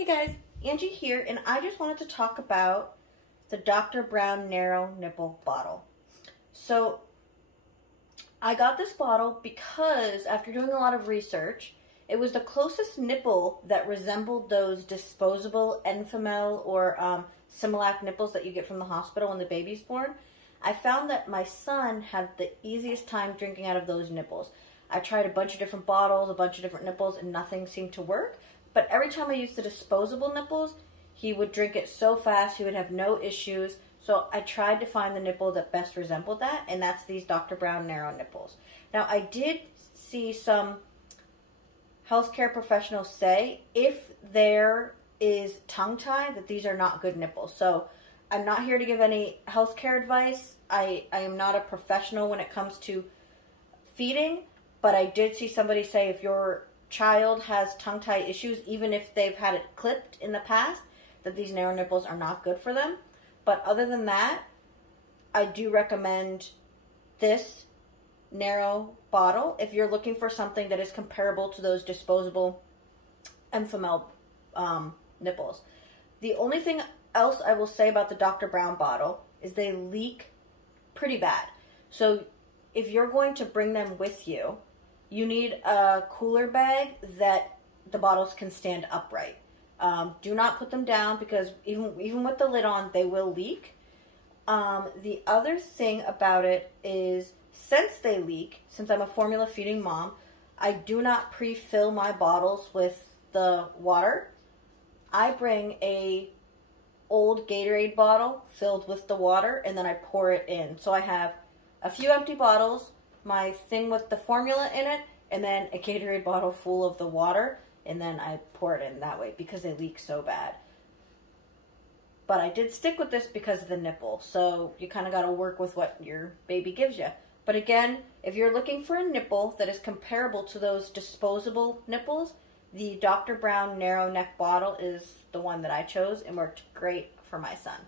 Hey guys, Angie here, and I just wanted to talk about the Dr. Brown Narrow Nipple bottle. So I got this bottle because after doing a lot of research, it was the closest nipple that resembled those disposable Enfamil or Similac nipples that you get from the hospital when the baby's born. I found that my son had the easiest time drinking out of those nipples. I tried a bunch of different bottles, a bunch of different nipples, and nothing seemed to work. But every time I used the disposable nipples, he would drink it so fast, he would have no issues. So I tried to find the nipple that best resembled that, and that's these Dr. Brown Narrow Nipples. Now, I did see some healthcare professionals say if there is tongue tie, that these are not good nipples. So I'm not here to give any healthcare advice. I am not a professional when it comes to feeding, but I did see somebody say if your child has tongue tie issues, even if they've had it clipped in the past, that these narrow nipples are not good for them. But other than that, I do recommend this narrow bottle if you're looking for something that is comparable to those disposable Enfamil nipples. The only thing else I will say about the Dr. Brown bottle is they leak pretty bad. So if you're going to bring them with you, you need a cooler bag that the bottles can stand upright. Do not put them down because even with the lid on, they will leak. The other thing about it is since they leak, since I'm a formula feeding mom, I do not pre-fill my bottles with the water. I bring a old Gatorade bottle filled with the water and then I pour it in. So I have a few empty bottles, my thing with the formula in it, and then a Gatorade bottle full of the water, and then I pour it in that way because they leak so bad. But I did stick with this because of the nipple, so you kind of got to work with what your baby gives you. But again, if you're looking for a nipple that is comparable to those disposable nipples, the Dr. Brown Narrow Neck bottle is the one that I chose and worked great for my son.